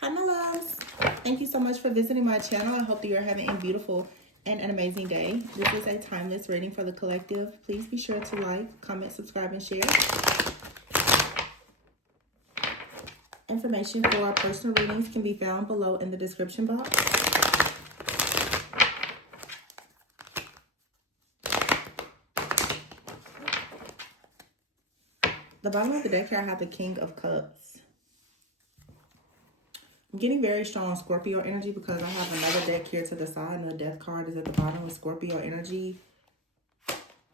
Hi, my loves. Thank you so much for visiting my channel. I hope that you're having a beautiful and an amazing day. This is a timeless reading for the collective. Please be sure to like, comment, subscribe, and share. Information for our personal readings can be found below in the description box. The bottom of the deck here, I have the King of Cups. I'm getting very strong Scorpio energy because I have another deck here to the side, and the Death card is at the bottom with Scorpio energy.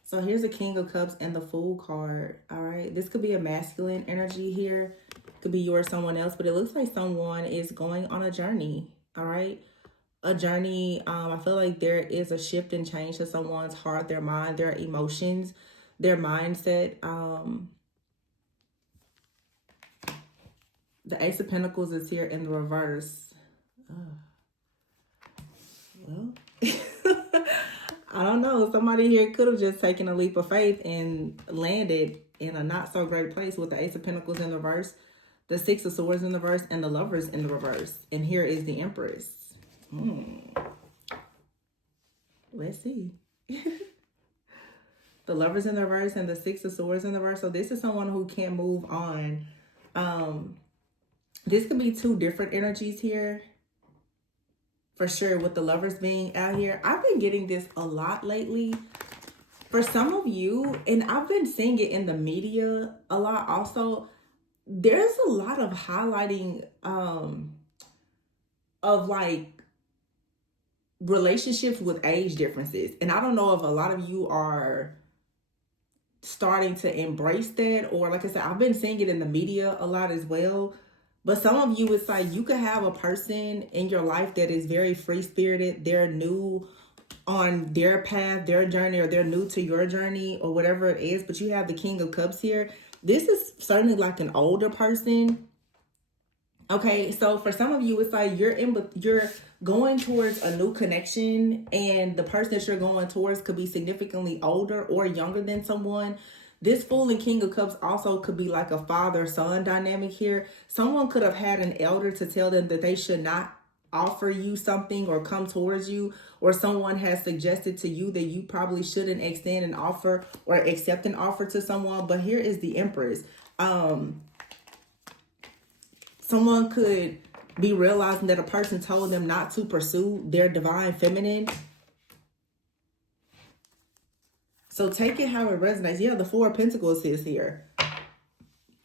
So here's the King of Cups and the Fool card. All right, this could be a masculine energy here. Could be you or someone else, but it looks like someone is going on a journey. All right, a journey. I feel like there is a shift and change to someone's heart, their mind, their emotions, their mindset. The Ace of Pentacles is here in the reverse. Well, I don't know. Somebody here could have just taken a leap of faith and landed in a not so great place with the Ace of Pentacles in the reverse, the Six of Swords in the reverse, and the Lovers in the reverse. And here is the Empress. Let's see. The Lovers in the reverse and the Six of Swords in the reverse. So this is someone who can't move on. This could be two different energies here. For sure, with the Lovers being out here. I've been getting this a lot lately. For some of you, and I've been seeing it in the media a lot also, there's a lot of highlighting of like relationships with age differences. And I don't know if a lot of you are starting to embrace that, or like I said, I've been seeing it in the media a lot as well. But some of you, it's like you could have a person in your life that is very free-spirited. They're new on their path, their journey, or they're new to your journey, or whatever it is. But you have the King of Cups here. This is certainly like an older person. Okay, so for some of you, it's like you're going towards a new connection, and the person that you're going towards could be significantly older or younger than someone. This Fool and King of Cups also could be like a father-son dynamic here. Someone could have had an elder to tell them that they should not offer you something or come towards you, or someone has suggested to you that you probably shouldn't extend an offer or accept an offer to someone. But here is the Empress. Someone could be realizing that a person told them not to pursue their divine feminine. So take it how it resonates. Yeah, the Four of Pentacles is here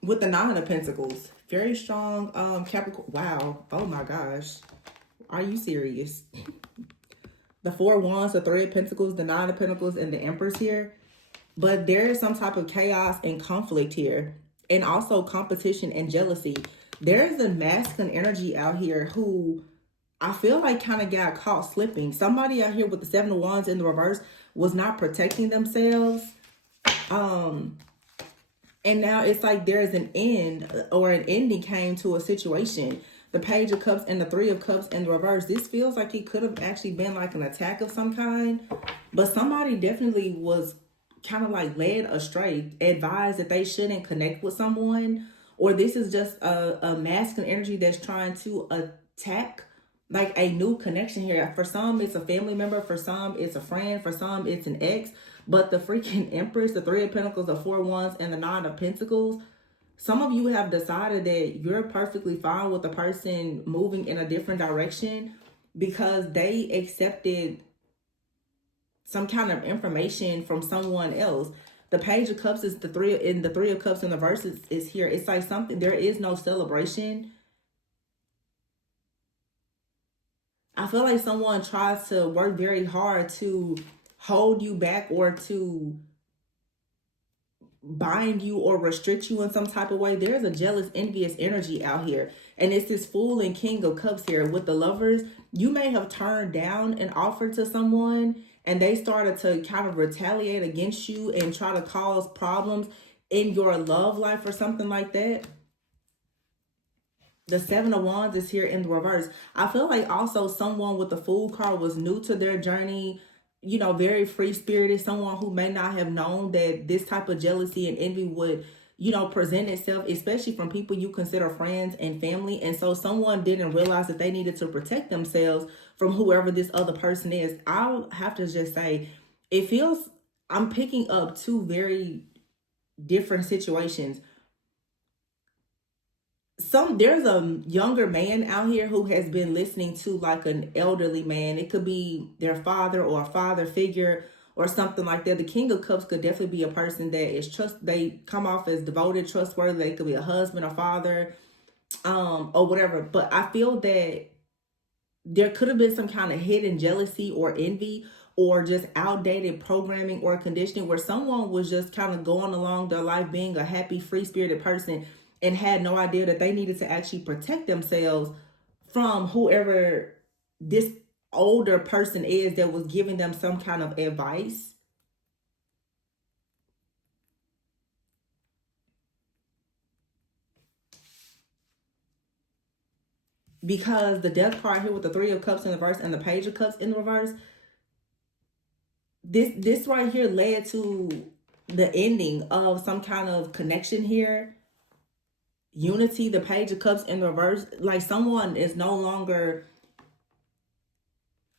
with the Nine of Pentacles. Very strong Capricorn. Wow. Oh my gosh. Are you serious? The Four of Wands, the Three of Pentacles, the Nine of Pentacles, and the Empress here. But there is some type of chaos and conflict here. And also competition and jealousy. There is a masculine energy out here who I feel like kind of got caught slipping. Somebody out here with the Seven of Wands in the reverse was not protecting themselves. And now it's like there's an end, or an ending came to a situation. The Page of Cups and the Three of Cups in the reverse. This feels like it could have actually been like an attack of some kind. But somebody definitely was kind of like led astray, advised that they shouldn't connect with someone. Or this is just a masculine energy that's trying to attack like a new connection here. For some, it's a family member. For some, it's a friend. For some, it's an ex. But the freaking Empress, the Three of Pentacles, the Four of Wands, and the Nine of Pentacles, some of you have decided that you're perfectly fine with the person moving in a different direction because they accepted some kind of information from someone else. The Page of Cups is the Three of Cups in the verse is here. It's like something, there is no celebration. I feel like someone tries to work very hard to hold you back or to bind you or restrict you in some type of way. There's a jealous, envious energy out here. And it's this Fool and King of Cups here with the Lovers. You may have turned down an offer to someone and they started to kind of retaliate against you and try to cause problems in your love life or something like that. The Seven of Wands is here in the reverse. I feel like also someone with the Fool card was new to their journey, you know, very free-spirited. Someone who may not have known that this type of jealousy and envy would, present itself, especially from people you consider friends and family. And so someone didn't realize that they needed to protect themselves from whoever this other person is. I'll have to just say, it feels, I'm picking up two very different situations. There's a younger man out here who has been listening to like an elderly man. It could be their father or a father figure or something like that. The King of Cups could definitely be a person that is they come off as devoted, trustworthy. They could be a husband, a father, or whatever. But I feel that there could have been some kind of hidden jealousy or envy or just outdated programming or conditioning where someone was just kind of going along their life being a happy, free-spirited person and had no idea that they needed to actually protect themselves from whoever this older person is that was giving them some kind of advice. Because the Death card here with the Three of Cups in reverse and the Page of Cups in reverse, this right here led to the ending of some kind of connection here. Unity, the Page of Cups in reverse, like someone is no longer,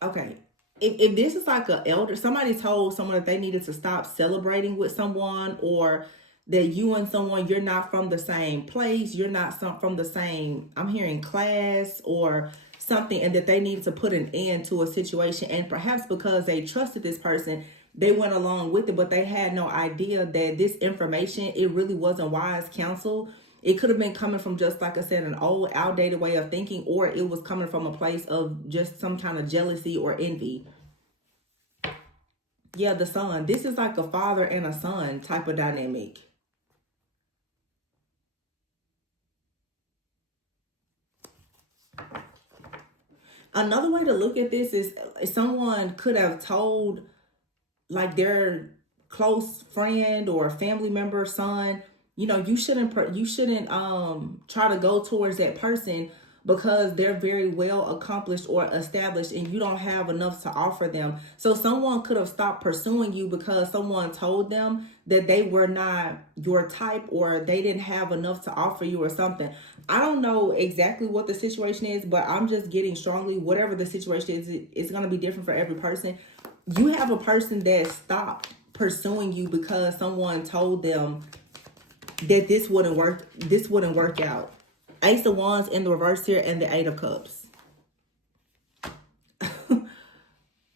okay, if this is like an elder, somebody told someone that they needed to stop celebrating with someone, or that you and someone, you're not from the same place, you're not from the same, I'm hearing class or something, and that they needed to put an end to a situation. And perhaps because they trusted this person, they went along with it, but they had no idea that this information, it really wasn't wise counsel. It could have been coming from, just like I said, an old, outdated way of thinking, or it was coming from a place of just some kind of jealousy or envy. Yeah, the Sun. This is like a father and a son type of dynamic. Another way to look at this is someone could have told like their close friend or family member, son, you shouldn't try to go towards that person because they're very well accomplished or established and you don't have enough to offer them. So someone could have stopped pursuing you because someone told them that they were not your type or they didn't have enough to offer you or something. I don't know exactly what the situation is, but I'm just getting strongly, whatever the situation is, it's going to be different for every person. You have a person that stopped pursuing you because someone told them that this wouldn't work out. Ace of Wands in the reverse here and the Eight of Cups.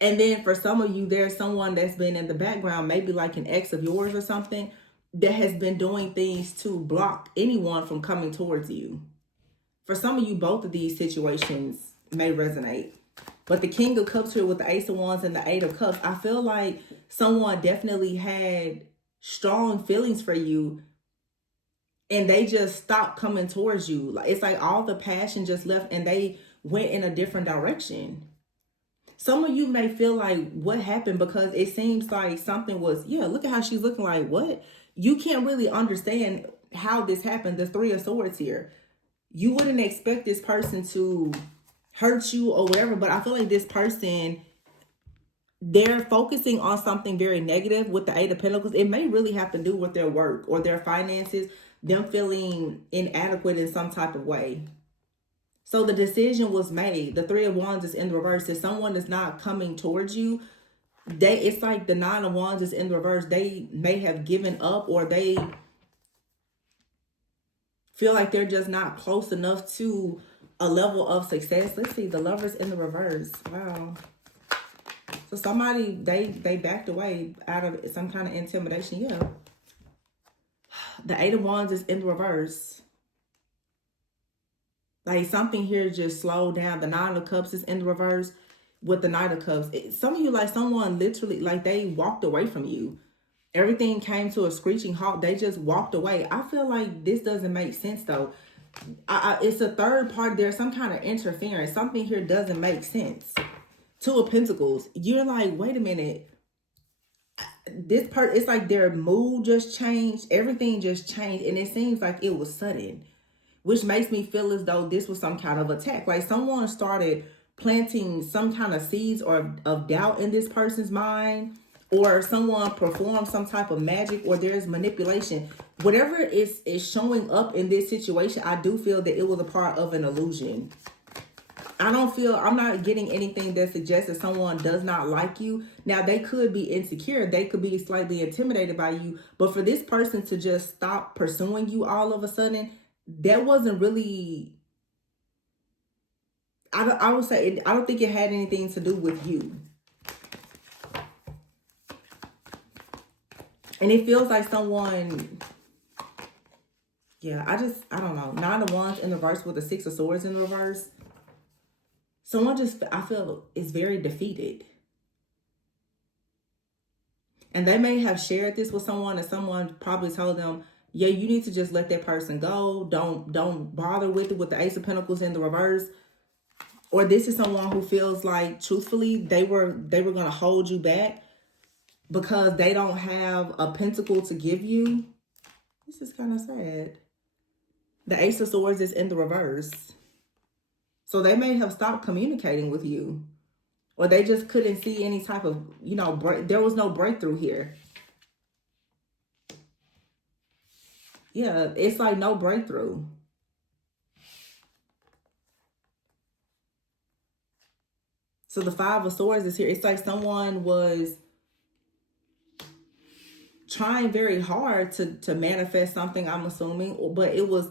And then for some of you, there's someone that's been in the background, maybe like an ex of yours or something, that has been doing things to block anyone from coming towards you. For some of you, both of these situations may resonate. But the King of Cups here with the Ace of Wands and the Eight of Cups, I feel like someone definitely had strong feelings for you and they just stopped coming towards you. Like it's like all the passion just left and they went in a different direction. Some of you may feel like, what happened? Because it seems like something was, look at how she's looking, like, what? You can't really understand how this happened. The Three of Swords here. You wouldn't expect this person to hurt you or whatever, but I feel like this person, they're focusing on something very negative with the Eight of Pentacles. It may really have to do with their work or their finances, them feeling inadequate in some type of way. So the decision was made. The Three of Wands is in the reverse. If someone is not coming towards you, it's like the Nine of Wands is in the reverse. They may have given up, or they feel like they're just not close enough to a level of success. Let's see, the Lovers in the reverse. Wow. So somebody, they backed away out of some kind of intimidation. Yeah. The Eight of Wands is in the reverse. Like something here just slowed down. The Nine of Cups is in the reverse with the Knight of Cups. Some of you, like someone literally, like they walked away from you. Everything came to a screeching halt. They just walked away. I feel like this doesn't make sense though. It's a third party. There's some kind of interference. Something here doesn't make sense. Two of Pentacles. You're like, wait a minute. This part, it's like their mood just changed. Everything just changed. And it seems like it was sudden, which makes me feel as though this was some kind of attack. Like someone started planting some kind of seeds or of doubt in this person's mind, or someone performs some type of magic, or there's manipulation. Whatever is showing up in this situation, I do feel that it was a part of an illusion. I'm not getting anything that suggests that someone does not like you. Now, they could be insecure. They could be slightly intimidated by you. But for this person to just stop pursuing you all of a sudden, that wasn't really, I would say, I don't think it had anything to do with you. And it feels like someone, yeah, I don't know. 9 of Wands in reverse with the 6 of Swords in reverse. Someone just, I feel, is very defeated. And they may have shared this with someone, and someone probably told them, yeah, you need to just let that person go. Don't bother with it, with the Ace of Pentacles in the reverse. Or this is someone who feels like, truthfully, they were going to hold you back because they don't have a pentacle to give you. This is kind of sad. The Ace of Swords is in the reverse. So they may have stopped communicating with you. Or they just couldn't see any type of, there was no breakthrough here. Yeah, it's like no breakthrough. So the 5 of Swords is here. It's like someone was trying very hard to manifest something, I'm assuming, but it was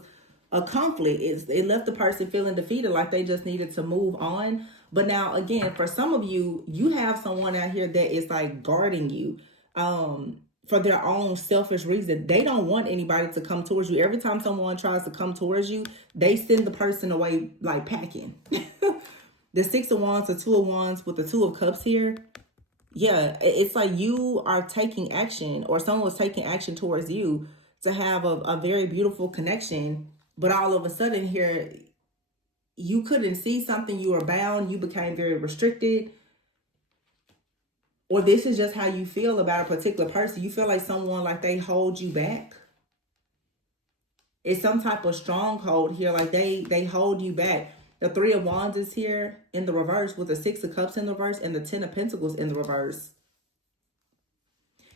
a conflict. It left the person feeling defeated, like they just needed to move on. But now, again, for some of you, you have someone out here that is like guarding you for their own selfish reason. They don't want anybody to come towards you. Every time someone tries to come towards you, they send the person away like packing. The 6 of Wands, the 2 of Wands with the 2 of Cups here. Yeah, it's like you are taking action, or someone was taking action towards you to have a very beautiful connection. But all of a sudden here, you couldn't see something, you were bound, you became very restricted. Or this is just how you feel about a particular person. You feel like someone, like they hold you back. It's some type of stronghold here, like they hold you back. The 3 of Wands is here in the reverse with the 6 of Cups in the reverse and the 10 of Pentacles in the reverse.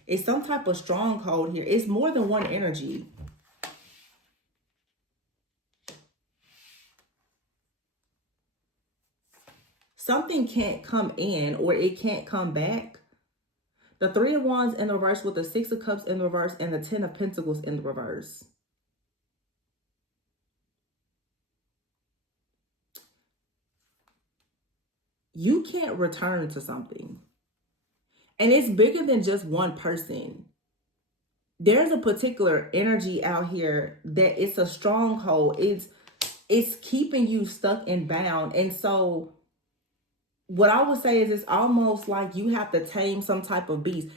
It's some type of stronghold here. It's more than one energy. Something can't come in or it can't come back. The 3 of Wands in the reverse with the 6 of Cups in the reverse and the 10 of Pentacles in the reverse. You can't return to something. And it's bigger than just one person. There's a particular energy out here that it's a stronghold. It's keeping you stuck and bound. And so what I would say is it's almost like you have to tame some type of beast.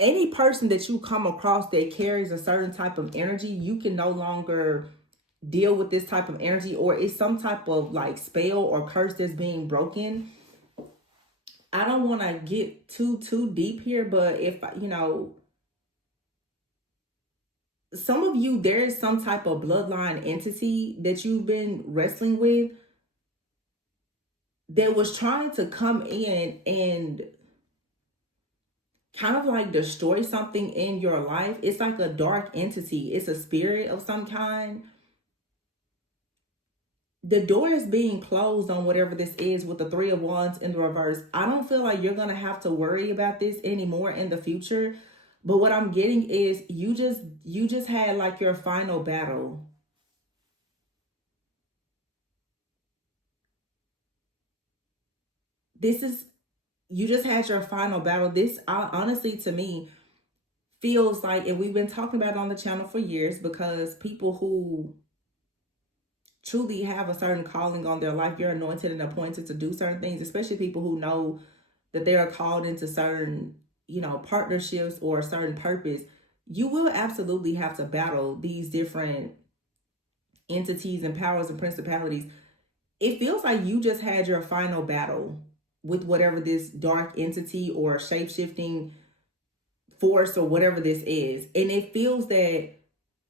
Any person that you come across that carries a certain type of energy, you can no longer deal with this type of energy, or it's some type of like spell or curse that's being broken. I don't want to get too deep here, but if, some of you, there is some type of bloodline entity that you've been wrestling with that was trying to come in and kind of like destroy something in your life. It's like a dark entity. It's a spirit of some kind. The door is being closed on whatever this is with the 3 of Wands in the reverse. I don't feel like you're going to have to worry about this anymore in the future. But what I'm getting is you just had like your final battle. You just had your final battle. This honestly to me feels like, and we've been talking about it on the channel for years, because people who truly have a certain calling on their life, you're anointed and appointed to do certain things, especially people who know that they are called into certain, partnerships or a certain purpose. You will absolutely have to battle these different entities and powers and principalities. It feels like you just had your final battle with whatever this dark entity or shape-shifting force or whatever this is. And it feels that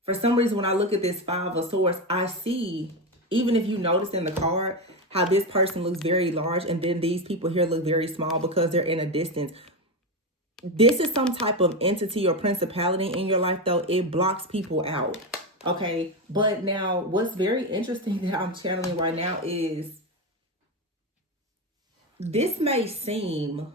for some reason, when I look at this 5 of Swords, I see, even if you notice in the card, how this person looks very large and then these people here look very small because they're in a distance. This is some type of entity or principality in your life, though. It blocks people out. Okay. But now what's very interesting that I'm channeling right now is this may seem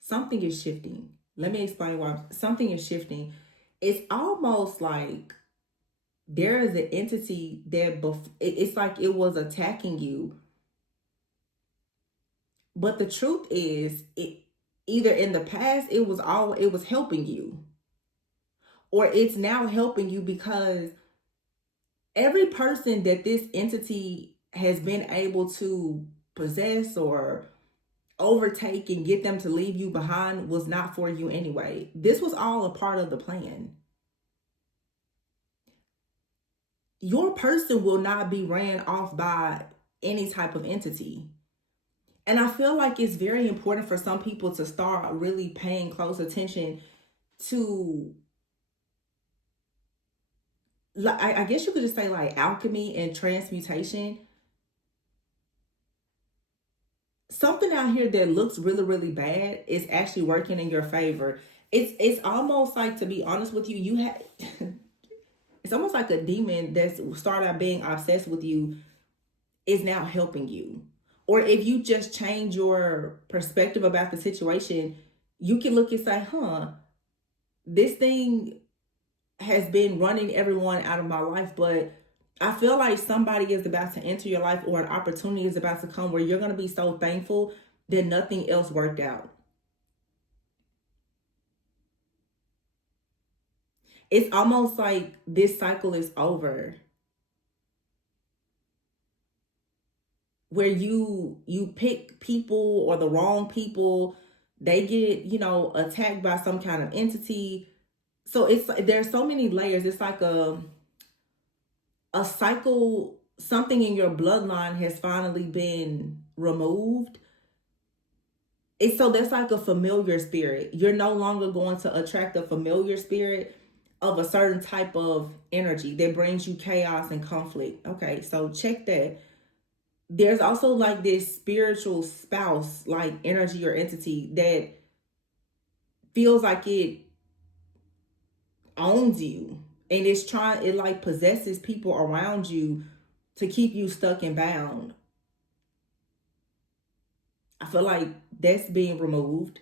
something is shifting. Let me explain why something is shifting. It's almost like there is an entity that it's like it was attacking you. But the truth is, it either in the past it was helping you, or it's now helping you because every person that this entity has been able to possess or overtake and get them to leave you behind was not for you anyway. This was all a part of the plan. Your person will not be ran off by any type of entity. And I feel like it's very important for some people to start really paying close attention to, I guess you could just say like alchemy and transmutation. Something out here that looks really, really bad is actually working in your favor. It's almost like, to be honest with you, you have it's almost like a demon that's started out being obsessed with you is now helping you. Or if you just change your perspective about the situation, you can look and say, this thing has been running everyone out of my life, but I feel like somebody is about to enter your life, or an opportunity is about to come where you're going to be so thankful that nothing else worked out. It's almost like this cycle is over, where you pick people, or the wrong people, they get, attacked by some kind of entity. So there's so many layers. It's like a cycle. Something in your bloodline has finally been removed. It's so that's like a familiar spirit. You're no longer going to attract a familiar spirit of a certain type of energy that brings you chaos and conflict. Okay, so check that. There's also like this spiritual spouse, like energy or entity that feels like it owns you, and it like possesses people around you to keep you stuck and bound. I feel like that's being removed.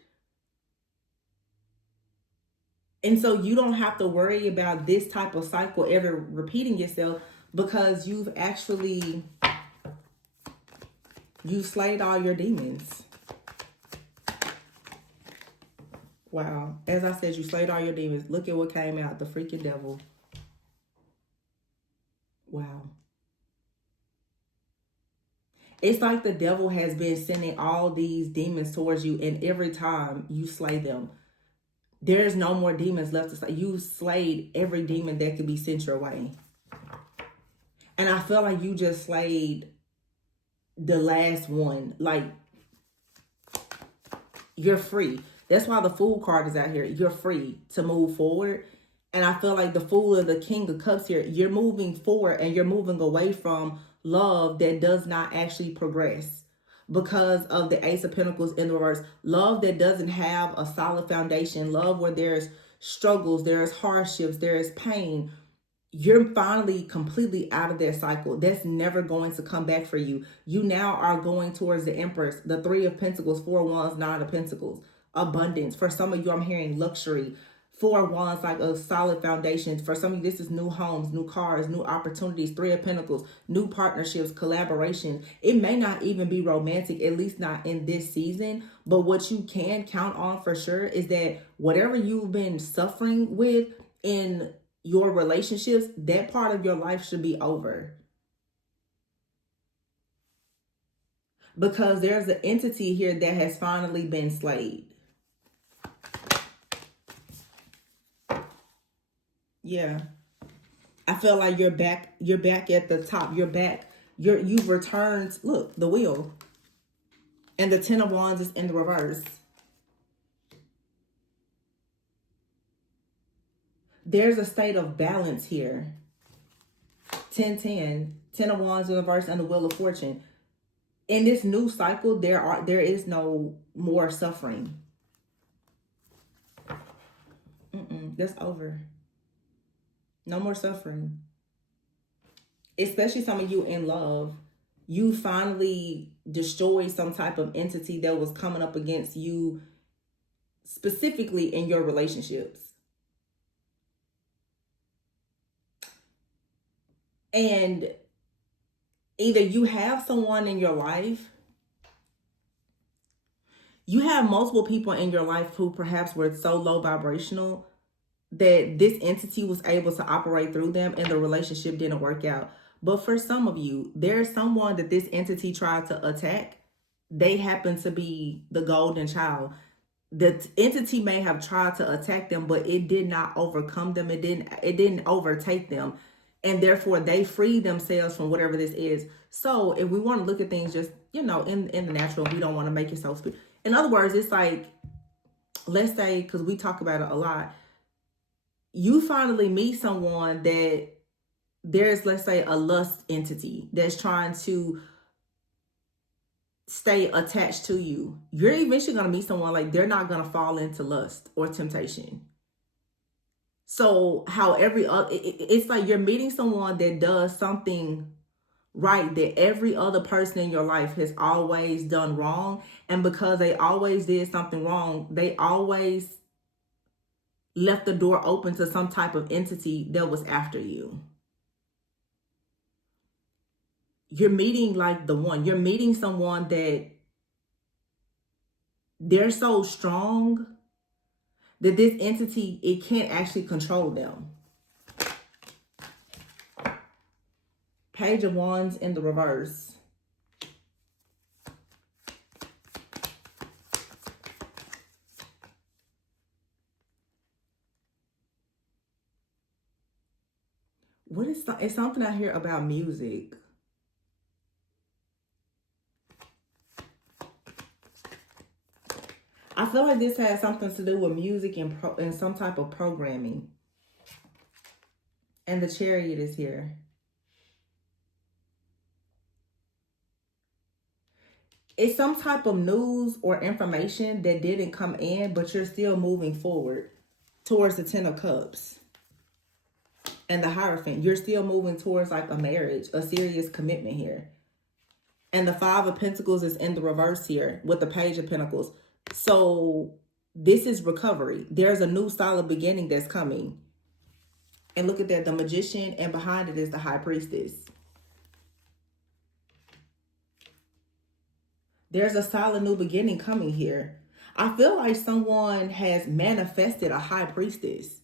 And so you don't have to worry about this type of cycle ever repeating itself, because you slayed all your demons. Wow. As I said, you slayed all your demons. Look at what came out. The freaking devil. Wow. It's like the devil has been sending all these demons towards you, and every time you slay them, there's no more demons left to slay. You slayed every demon that could be sent your way. And I feel like you just slayed the last one. Like, you're free. That's why the Fool card is out here. You're free to move forward. And I feel like the Fool of the King of Cups here, you're moving forward and you're moving away from love that does not actually progress because of the Ace of Pentacles in the reverse. Love that doesn't have a solid foundation. Love where there's struggles, there's hardships, there's pain. You're finally completely out of that cycle. That's never going to come back for you. You now are going towards the Empress, the Three of Pentacles, Four of Wands, Nine of Pentacles. Abundance. For some of you, I'm hearing luxury. Four of Wands, like a solid foundation. For some of you, this is new homes, new cars, new opportunities. Three of Pentacles, new partnerships, collaboration. It may not even be romantic, at least not in this season. But what you can count on for sure is that whatever you've been suffering with in your relationships, that part of your life should be over. Because there's an entity here that has finally been slayed. Yeah. I feel like you're back at the top. You've returned. Look, the Wheel. And the Ten of Wands is in the reverse. There's a state of balance here. 10-10. Ten of Wands in the reverse and the Wheel of Fortune. in this new cycle, there is no more suffering. That's over. No more suffering. Especially some of you in love. You finally destroyed some type of entity that was coming up against you, specifically in your relationships. And either you have someone in your life, you have multiple people in your life who perhaps were so low vibrational that this entity was able to operate through them and the relationship didn't work out. But for some of you, there's someone that this entity tried to attack. They happen to be the golden child. The entity may have tried to attack them, but it did not overcome them. It didn't overtake them. And therefore they freed themselves from whatever this is. So if we want to look at things just, in the natural, we don't want to make it so spiritual. In other words, it's like, let's say, because we talk about it a lot, you finally meet someone that there's, let's say, a lust entity that's trying to stay attached to you. You're eventually going to meet someone like they're not going to fall into lust or temptation. So how it's like you're meeting someone that does something right that every other person in your life has always done wrong. And because they always did something wrong, they always left the door open to some type of entity that was after you. You're meeting like the one. You're meeting someone that they're so strong that this entity, it can't actually control them. Page of Wands in the reverse. It's something I hear about music. I feel like this has something to do with music and some type of programming. And the Chariot is here. It's some type of news or information that didn't come in, but you're still moving forward towards the Ten of Cups. And the Hierophant, you're still moving towards like a marriage, a serious commitment here. And the Five of Pentacles is in the reverse here with the Page of Pentacles. So this is recovery. There's a new solid beginning that's coming. And look at that, the Magician, and behind it is the High Priestess. There's a solid new beginning coming here. I feel like someone has manifested a High Priestess.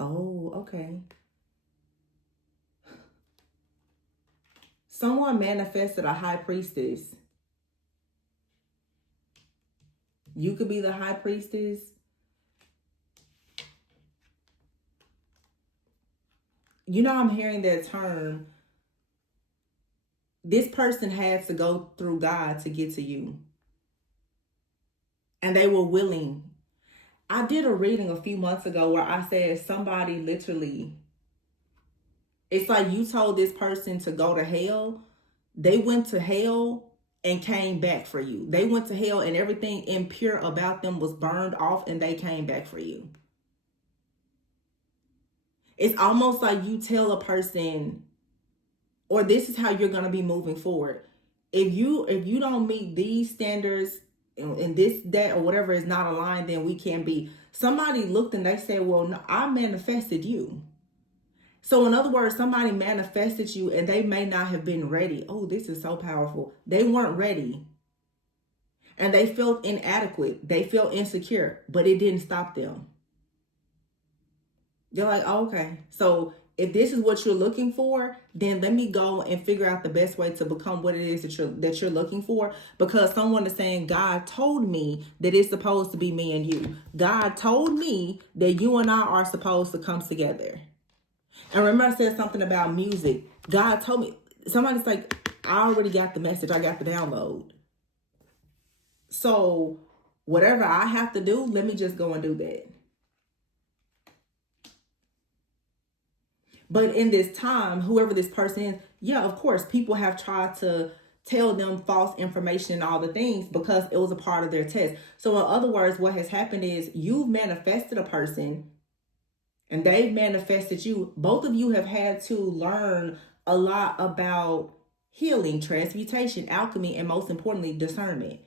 Oh, okay. Someone manifested a High Priestess. You could be the High Priestess. I'm hearing that term. This person had to go through God to get to you. And they were willing. I did a reading a few months ago where I said somebody literally, it's like you told this person to go to hell. They went to hell and came back for you. They went to hell and everything impure about them was burned off and they came back for you. It's almost like you tell a person, or this is how you're going to be moving forward. If you don't meet these standards and this, that, or whatever is not aligned, then we can't be. Somebody looked and they said, well, no, I manifested you. So in other words, somebody manifested you and they may not have been ready. Oh, this is so powerful. They weren't ready. And they felt inadequate. They felt insecure, but it didn't stop them. They're like, oh, okay. So if this is what you're looking for, then let me go and figure out the best way to become what it is that you're looking for. Because someone is saying, God told me that it's supposed to be me and you. God told me that you and I are supposed to come together. And remember I said something about music. God told me. Somebody's like, I already got the message. I got the download. So whatever I have to do, let me just go and do that. But in this time, whoever this person is, yeah, of course, people have tried to tell them false information and all the things because it was a part of their test. So in other words, what has happened is you've manifested a person and they've manifested you. Both of you have had to learn a lot about healing, transmutation, alchemy, and most importantly, discernment.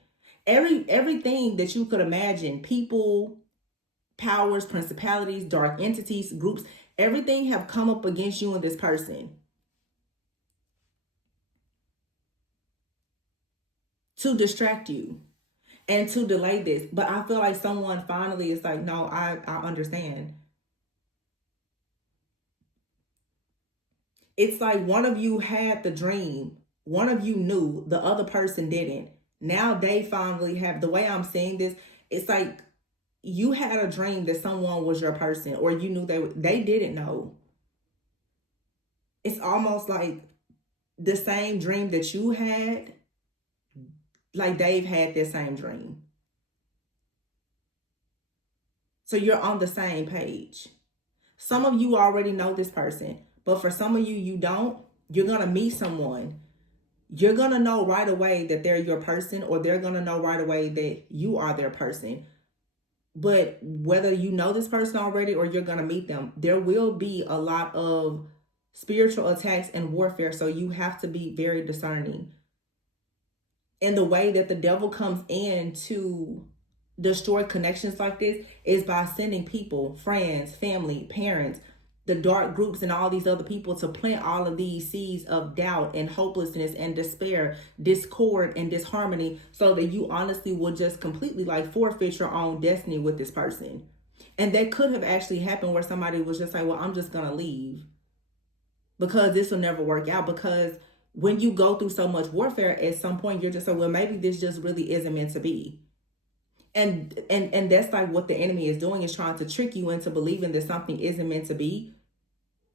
Everything that you could imagine, people, powers, principalities, dark entities, groups, everything have come up against you and this person to distract you and to delay this. But I feel like someone finally is like, no, I understand. It's like one of you had the dream. One of you knew, the other person didn't. Now they finally have, the way I'm saying this, it's like you had a dream that someone was your person, or you knew they didn't know. It's almost like the same dream that you had, like they've had that same dream. So you're on the same page. Some of you already know this person, but for some of you, you don't. You're going to meet someone. You're going to know right away that they're your person, or they're going to know right away that you are their person. But whether you know this person already or you're going to meet them, there will be a lot of spiritual attacks and warfare. So you have to be very discerning. And the way that the devil comes in to destroy connections like this is by sending people, friends, family, parents, the dark groups, and all these other people to plant all of these seeds of doubt and hopelessness and despair, discord and disharmony, so that you honestly will just completely like forfeit your own destiny with this person. And that could have actually happened where somebody was just like, well, I'm just gonna leave because this will never work out. Because when you go through so much warfare, at some point you're just like, well, maybe this just really isn't meant to be. And that's like what the enemy is doing, is trying to trick you into believing that something isn't meant to be.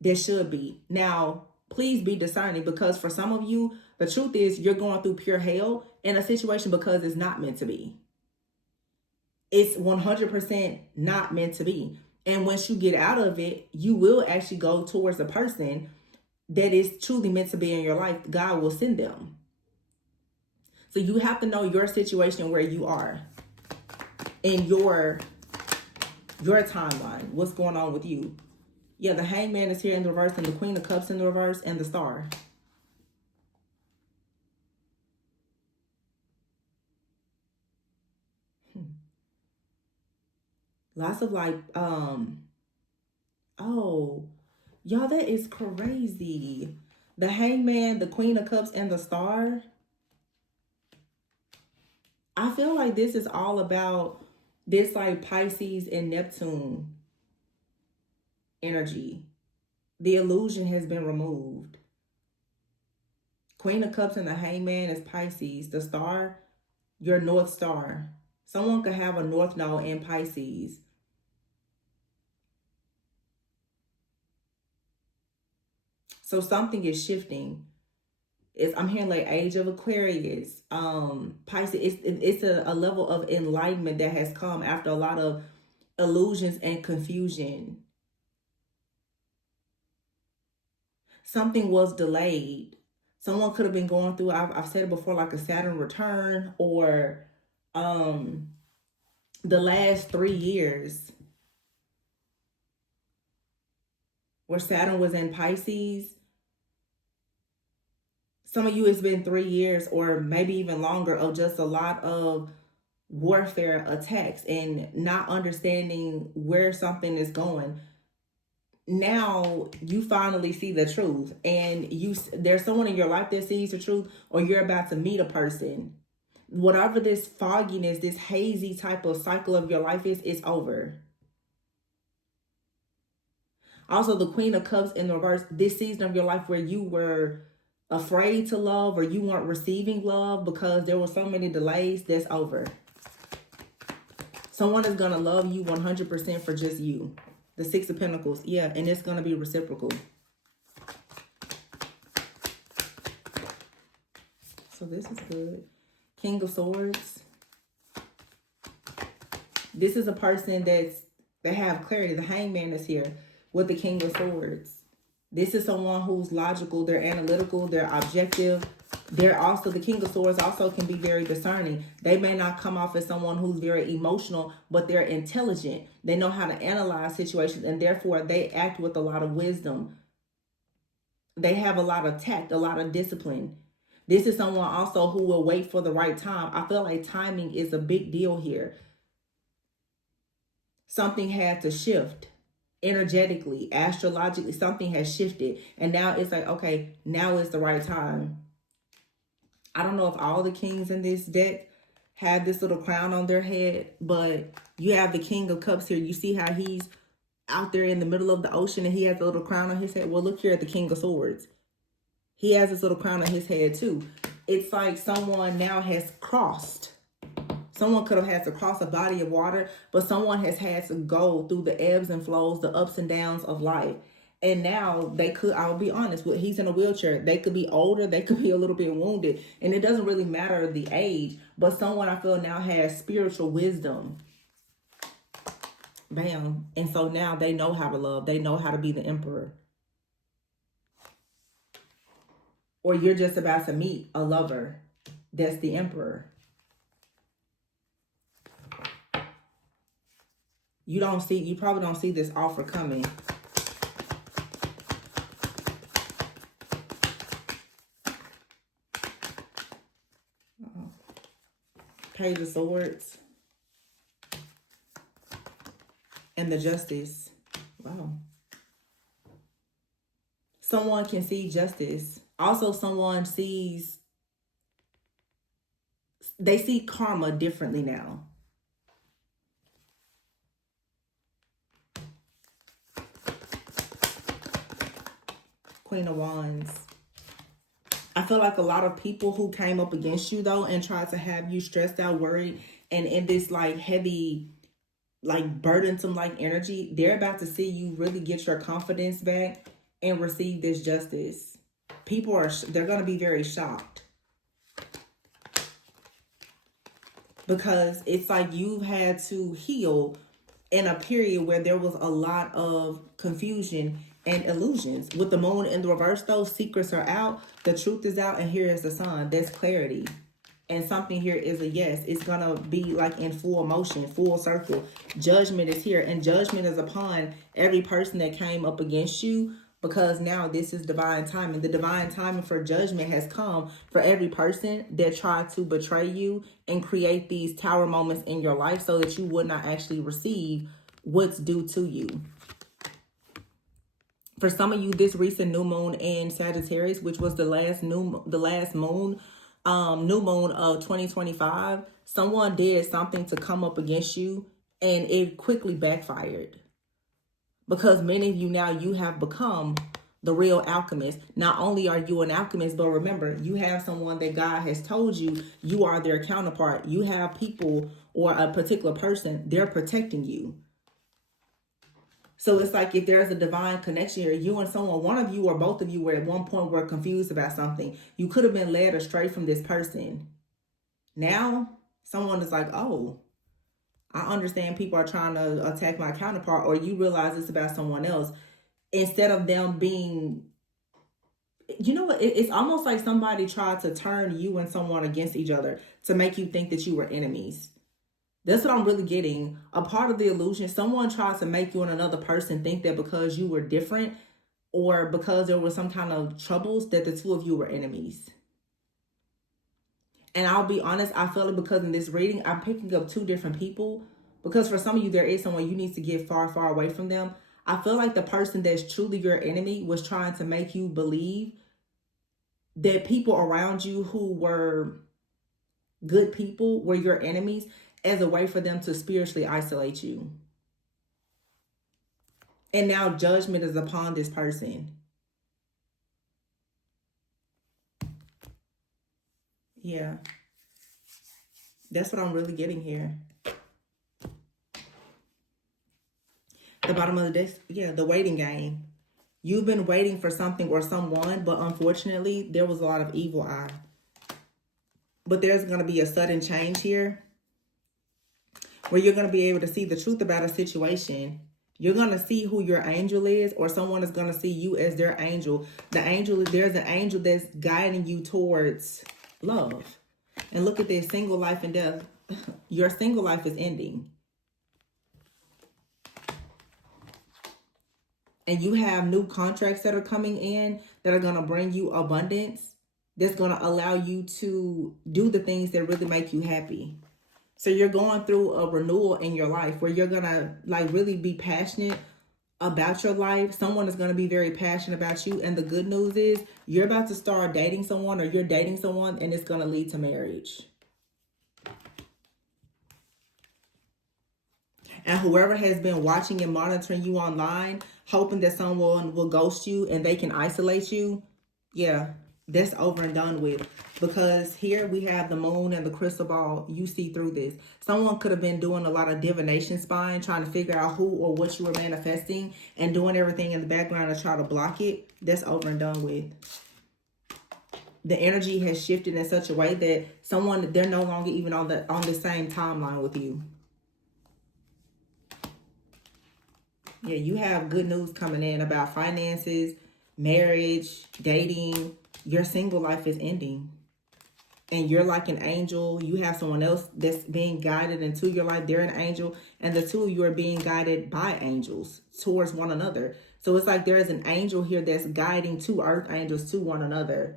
There should be. Now, please be discerning, because for some of you, the truth is you're going through pure hell in a situation because it's not meant to be. It's 100% not meant to be. And once you get out of it, you will actually go towards a person that is truly meant to be in your life. God will send them. So you have to know your situation, where you are in your timeline, what's going on with you. Yeah, the Hangman is here in the reverse, and the Queen of Cups in the reverse, and the Star. Lots of like, oh, y'all, that is crazy. The Hangman, the Queen of Cups, and the Star. I feel like this is all about this like Pisces and Neptune energy. The illusion has been removed. Queen of Cups and the Hangman is Pisces. The Star, your North Star. Someone could have a North Node in Pisces. So something is shifting. I'm hearing like Age of Aquarius, Pisces. It's a level of enlightenment that has come after a lot of illusions and confusion. Something was delayed. Someone could have been going through, I've said it before, like a Saturn return, or the last 3 years where Saturn was in Pisces. Some of you, it's been 3 years or maybe even longer of just a lot of warfare attacks and not understanding where something is going. Now you finally see the truth, and there's someone in your life that sees the truth, or you're about to meet a person. Whatever this fogginess, this hazy type of cycle of your life is, it's over. Also, the Queen of Cups in the reverse, this season of your life where you were afraid to love, or you weren't receiving love because there were so many delays, that's over. Someone is going to love you 100% for just you. The Six of Pentacles, yeah, and it's going to be reciprocal. So this is good. King of Swords. This is a person that have clarity. The Hangman is here with the King of Swords. This is someone who's logical, they're analytical, they're objective, They're also, the King of Swords also can be very discerning. They may not come off as someone who's very emotional, but they're intelligent. They know how to analyze situations, and therefore they act with a lot of wisdom. They have a lot of tact, a lot of discipline. This is someone also who will wait for the right time. I feel like timing is a big deal here. Something had to shift energetically, astrologically, something has shifted. And now it's like, okay, now is the right time. I don't know if all the kings in this deck have this little crown on their head, but you have the King of Cups here. You see how he's out there in the middle of the ocean and he has a little crown on his head? Well, look here at the King of Swords. He has this little crown on his head too. It's like someone now has crossed. Someone could have had to cross a body of water, but someone has had to go through the ebbs and flows, the ups and downs of life. And now they could, I'll be honest, he's in a wheelchair. They could be older. They could be a little bit wounded. And it doesn't really matter the age, but someone I feel now has spiritual wisdom. Bam. And so now they know how to love. They know how to be the emperor. Or you're just about to meet a lover that's the emperor. You probably don't see this offer coming. Page of Swords. And the Justice. Wow. Someone can see justice. Also, someone they see karma differently now. Queen of Wands. I feel like a lot of people who came up against you though and tried to have you stressed out, worried, and in this like heavy, like burdensome like energy, they're about to see you really get your confidence back and receive this justice. People they're going to be very shocked. Because it's like you've had to heal in a period where there was a lot of confusion and illusions. With the moon in the reverse, those secrets are out. The truth is out, and here is the sun. There's clarity. And something here is a yes. It's going to be like in full motion, full circle. Judgment is here, and judgment is upon every person that came up against you, because now this is divine timing. The divine timing for judgment has come for every person that tried to betray you and create these tower moments in your life so that you would not actually receive what's due to you. For some of you, this recent new moon in Sagittarius, which was the last moon of 2025, someone did something to come up against you and it quickly backfired. Because many of you now, you have become the real alchemist. Not only are you an alchemist, but remember, you have someone that God has told you, you are their counterpart. You have people or a particular person, they're protecting you. So it's like if there's a divine connection here, you and someone, one of you or both of you were at one point were confused about something. You could have been led astray from this person. Now, someone is like, oh, I understand people are trying to attack my counterpart, or you realize it's about someone else. Instead of them being, you know what, it's almost like somebody tried to turn you and someone against each other to make you think that you were enemies. That's what I'm really getting. A part of the illusion, someone tried to make you and another person think that because you were different or because there was some kind of troubles that the two of you were enemies. And I'll be honest, I feel it because in this reading, I'm picking up two different people. Because for some of you, there is someone you need to get far, far away from them. I feel like the person that's truly your enemy was trying to make you believe that people around you who were good people were your enemies as a way for them to spiritually isolate you. And now judgment is upon this person. Yeah. That's what I'm really getting here. The bottom of the deck, yeah, the waiting game. You've been waiting for something or someone, but unfortunately, there was a lot of evil eye. But there's going to be a sudden change here where you're going to be able to see the truth about a situation You're going to see who your angel is, or someone is going to see you as their angel. There's an angel that's guiding you towards love. And look at this, single life and death. Your single life is ending. And you have new contracts that are coming in that are going to bring you abundance. That's going to allow you to do the things that really make you happy. So you're going through a renewal in your life where you're going to like really be passionate about your life. Someone is going to be very passionate about you. And the good news is you're about to start dating someone, or you're dating someone, and it's going to lead to marriage. And whoever has been watching and monitoring you online, hoping that someone will ghost you and they can isolate you, yeah, that's over and done with. Because here we have the moon and the crystal ball. You see through this. Someone could have been doing a lot of divination spying, trying to figure out who or what you were manifesting, and doing everything in the background to try to block it. That's over and done with. The energy has shifted in such a way that they're no longer even on the same timeline with you. Yeah, you have good news coming in about finances, marriage, dating. Your single life is ending. And you're like an angel. You have someone else that's being guided into your life. They're an angel. And the two of you are being guided by angels towards one another. So it's like there is an angel here that's guiding two earth angels to one another.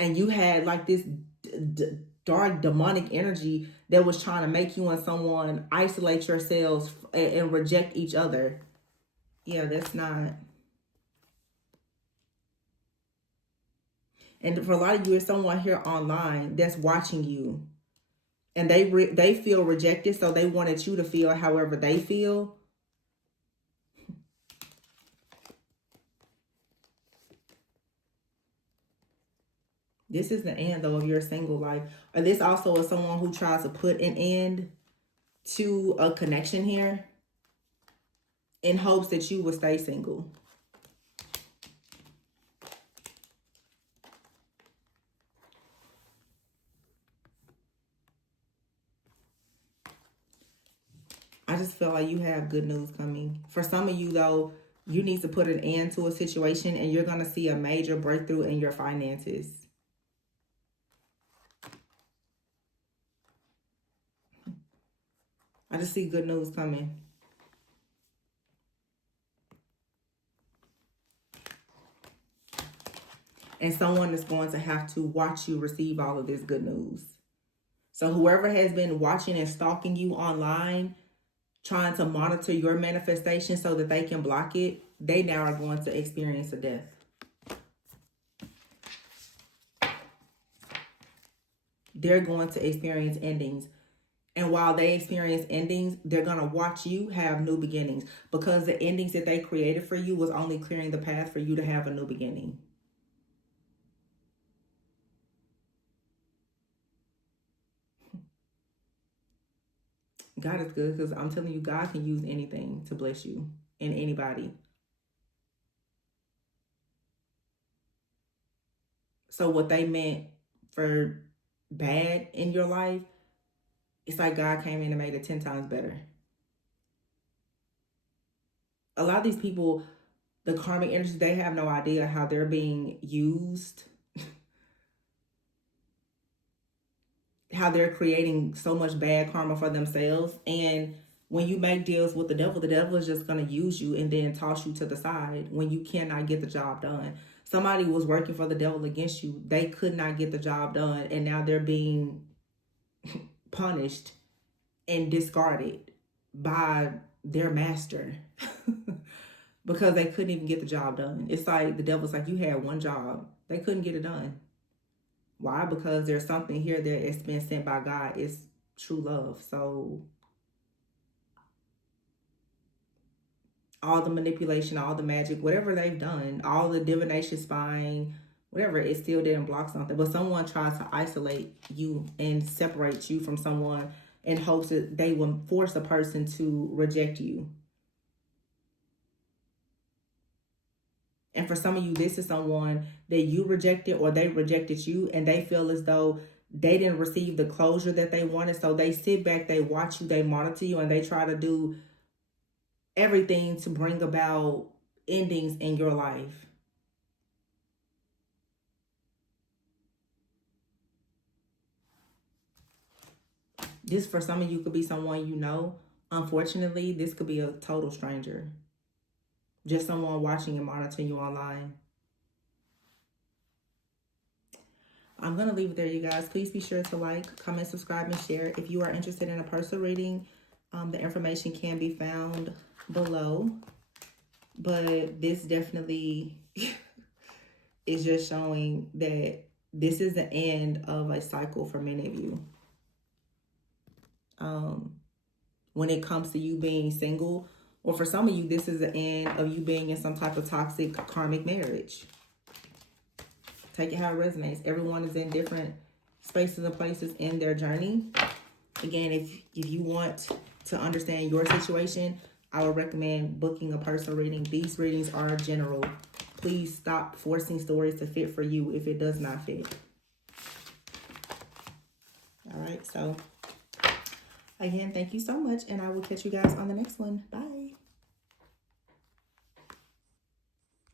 And you had like this dark demonic energy that was trying to make you and someone isolate yourselves and reject each other. Yeah, that's not. And for a lot of you, it's someone here online that's watching you, and they feel rejected, so they wanted you to feel however they feel. This is the end, though, of your single life. Or this also is someone who tries to put an end to a connection here in hopes that you will stay single. I just feel like you have good news coming. For some of you, though, you need to put an end to a situation, and you're going to see a major breakthrough in your finances. I just see good news coming. And someone is going to have to watch you receive all of this good news. So whoever has been watching and stalking you online, trying to monitor your manifestation so that they can block it, they now are going to experience a death. They're going to experience endings. And while they experience endings, they're going to watch you have new beginnings, because the endings that they created for you was only clearing the path for you to have a new beginning. God is good, because I'm telling you, God can use anything to bless you and anybody. So what they meant for bad in your life, it's like God came in and made it 10 times better. A lot of these people, the karmic energy, they have no idea how they're being used, how they're creating so much bad karma for themselves. And when you make deals with the devil is just going to use you and then toss you to the side when you cannot get the job done. Somebody was working for the devil against you. They could not get the job done, and now they're being punished and discarded by their master because they couldn't even get the job done. It's like the devil's like, you had one job. They couldn't get it done. Why? Because there's something here that it's been sent by God. It's true love. So all the manipulation, all the magic, whatever they've done, all the divination, spying, whatever, it still didn't block something. But someone tries to isolate you and separate you from someone in hopes that they will force a person to reject you. And for some of you, this is someone that you rejected or they rejected you, and they feel as though they didn't receive the closure that they wanted. So they sit back, they watch you, they monitor you, and they try to do everything to bring about endings in your life. This, for some of you, could be someone you know. Unfortunately, this could be a total stranger. Just someone watching and monitoring you online. I'm going to leave it there, you guys. Please be sure to like, comment, subscribe, and share. If you are interested in a personal reading, the information can be found below. But this definitely is just showing that this is the end of a cycle for many of you. When it comes to you being single, or for some of you, this is the end of you being in some type of toxic karmic marriage. Take it how it resonates. Everyone is in different spaces and places in their journey. Again, if you want to understand your situation, I would recommend booking a personal reading. These readings are general. Please stop forcing stories to fit for you if it does not fit. All right, so again, thank you so much, and I will catch you guys on the next one. Bye.